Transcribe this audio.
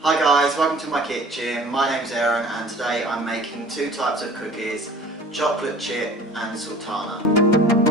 Hi guys, welcome to my kitchen. My name's Aaron and today I'm making two types of cookies, chocolate chip and sultana.